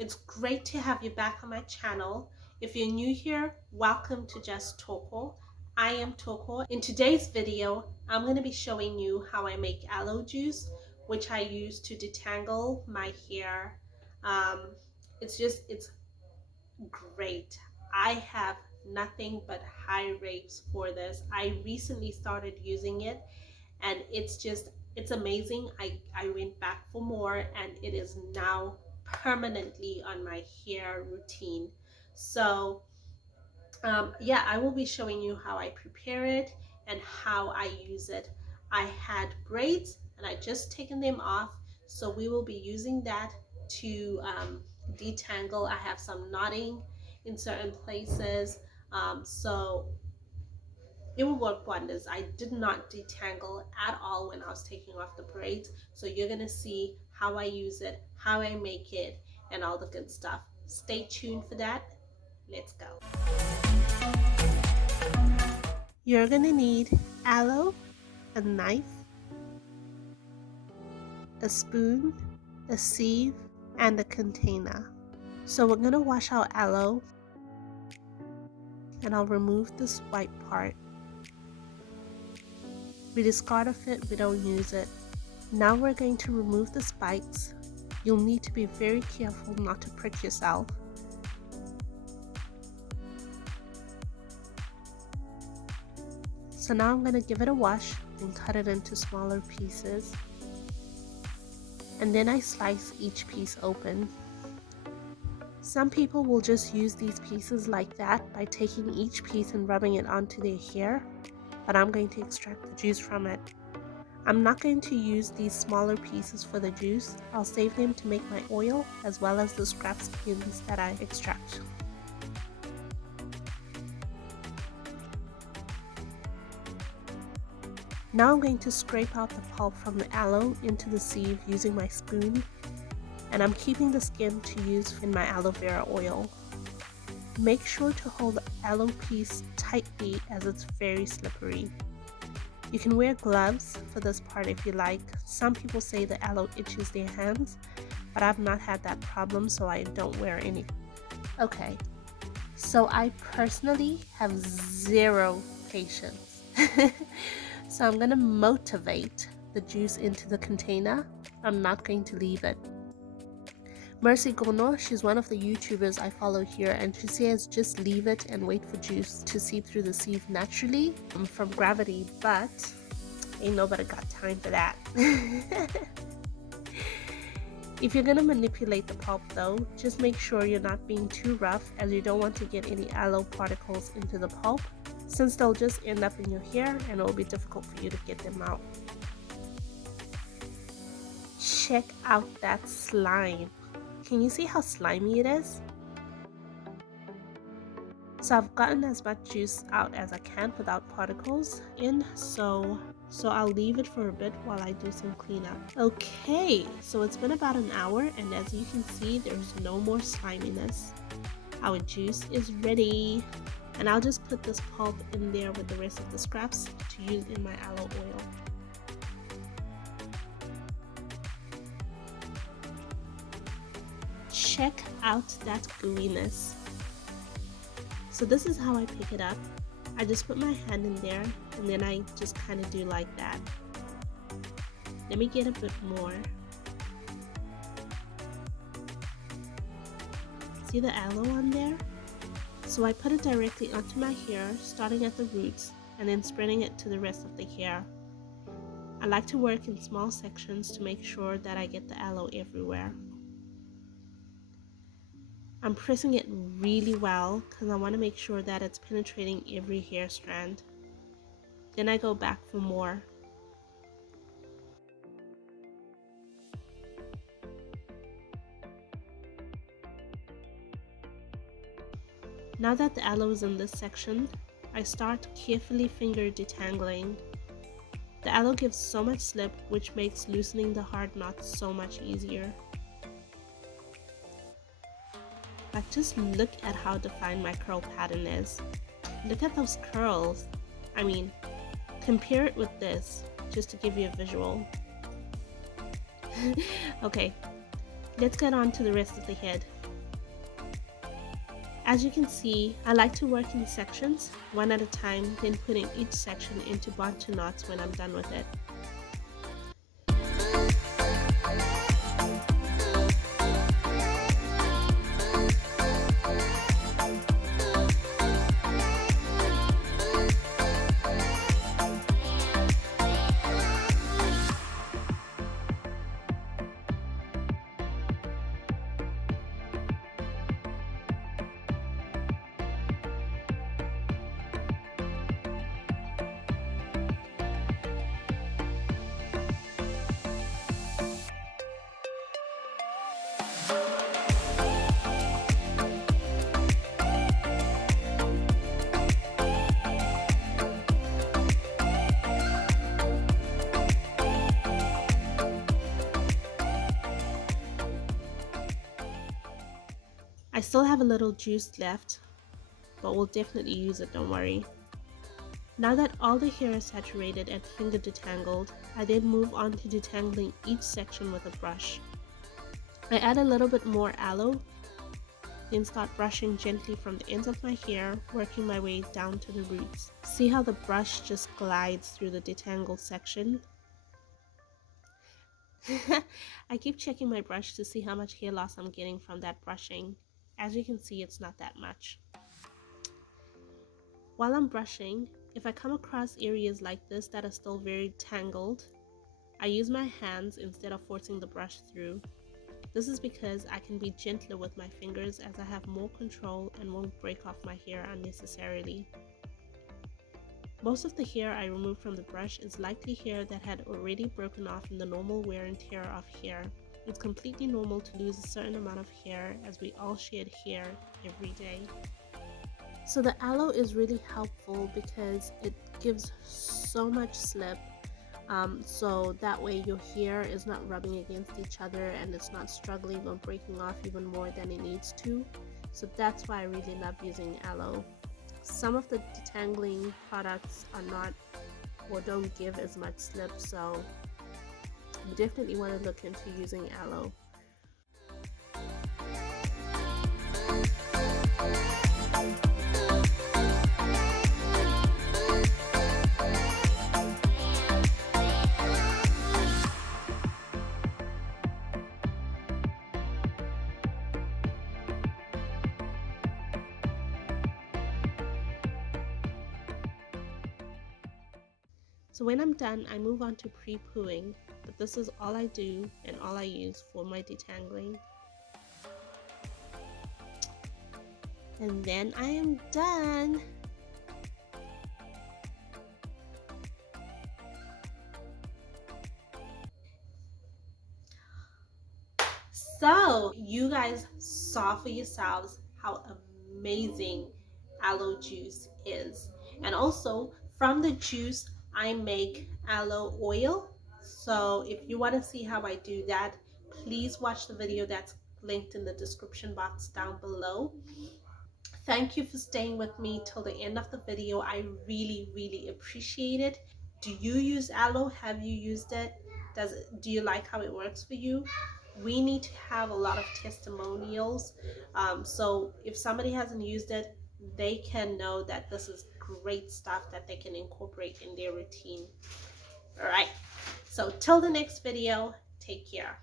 It's great to have you back on my channel. If you're new here, welcome to Just Toko. I am Toko. In today's video, I'm going to be showing you how I make aloe juice, which I use to detangle my hair. It's great. I have nothing but high rates for this. I recently started using it and it's amazing. I went back for more and it is now permanently on my hair routine. So yeah, I will be showing you how I prepare it and how I use it. I had braids and I just taken them off, so we will be using that to detangle. I have some knotting in certain places, so it will work wonders. I did not detangle at all when I was taking off the braids, so you're gonna see how I use it, how I make it, and all the good stuff. Stay tuned for that. Let's go. You're gonna need aloe, a knife, a spoon, a sieve, and a container. So we're gonna wash our aloe, and I'll remove this white part. We discard of it, we don't use it. Now we're going to remove the spikes. You'll need to be very careful not to prick yourself. So now I'm going to give it a wash and cut it into smaller pieces. And then I slice each piece open. Some people will just use these pieces like that by taking each piece and rubbing it onto their hair, but I'm going to extract the juice from it. I'm not going to use these smaller pieces for the juice. I'll save them to make my oil as well as the scrap skins that I extract. Now I'm going to scrape out the pulp from the aloe into the sieve using my spoon, and I'm keeping the skin to use in my aloe vera oil. Make sure to hold the aloe piece tightly as it's very slippery. You can wear gloves for this part if you like. Some people say the aloe itches their hands, but I've not had that problem, so I don't wear any. Okay, so I personally have zero patience. So I'm gonna motivate the juice into the container. I'm not going to leave it. Mercy Gono, she's one of the YouTubers I follow here, and she says just leave it and wait for juice to seep through the sieve naturally from gravity, but ain't nobody got time for that. If you're gonna manipulate the pulp though, just make sure you're not being too rough, as you don't want to get any aloe particles into the pulp, since they'll just end up in your hair and it will be difficult for you to get them out. Check out that slime. Can you see how slimy it is? So I've gotten as much juice out as I can without particles in, so I'll leave it for a bit while I do some cleanup. Okay, so it's been about an hour, and as you can see, there's no more sliminess. Our juice is ready, and I'll just put this pulp in there with the rest of the scraps to use in my aloe oil. Check out that gooiness. So this is how I pick it up. I just put my hand in there and then I just kind of do like that. Let me get a bit more. See the aloe on there? So I put it directly onto my hair, starting at the roots and then spreading it to the rest of the hair. I like to work in small sections to make sure that I get the aloe everywhere. I'm pressing it really well because I want to make sure that it's penetrating every hair strand. Then I go back for more. Now that the aloe is in this section, I start carefully finger detangling. The aloe gives so much slip, which makes loosening the hard knots so much easier. Like, just look at how defined my curl pattern is. Look at those curls. I mean, compare it with this, just to give you a visual. Okay, let's get on to the rest of the head. As you can see, I like to work in sections, one at a time, then putting each section into bunch knots when I'm done with it. I still have a little juice left, but we'll definitely use it, don't worry. Now that all the hair is saturated and finger detangled, I then move on to detangling each section with a brush. I add a little bit more aloe, then start brushing gently from the ends of my hair, working my way down to the roots. See how the brush just glides through the detangled section? I keep checking my brush to see how much hair loss I'm getting from that brushing. As you can see, it's not that much. While I'm brushing, if I come across areas like this that are still very tangled, I use my hands instead of forcing the brush through. This is because I can be gentler with my fingers as I have more control and won't break off my hair unnecessarily. Most of the hair I remove from the brush is likely hair that had already broken off in the normal wear and tear of hair. It's completely normal to lose a certain amount of hair as we all shed hair every day. So the aloe is really helpful because it gives so much slip, so that way your hair is not rubbing against each other and it's not struggling or breaking off even more than it needs to. So that's why I really love using aloe. Some of the detangling products are not or don't give as much slip, so you definitely want to look into using aloe. So when I'm done, I move on to pre-pooing, but this is all I do and all I use for my detangling. And then I am done. So you guys saw for yourselves how amazing aloe juice is. And also from the juice, I make aloe oil. So if you want to see how I do that, please watch the video that's linked in the description box down below. Thank you for staying with me till the end of the video. I really appreciate it. Do you use aloe? Have you used it? Do you like how it works for you? We need to have a lot of testimonials. So if somebody hasn't used it, they can know that this is great stuff that they can incorporate in their routine. All right. So till the next video, take care.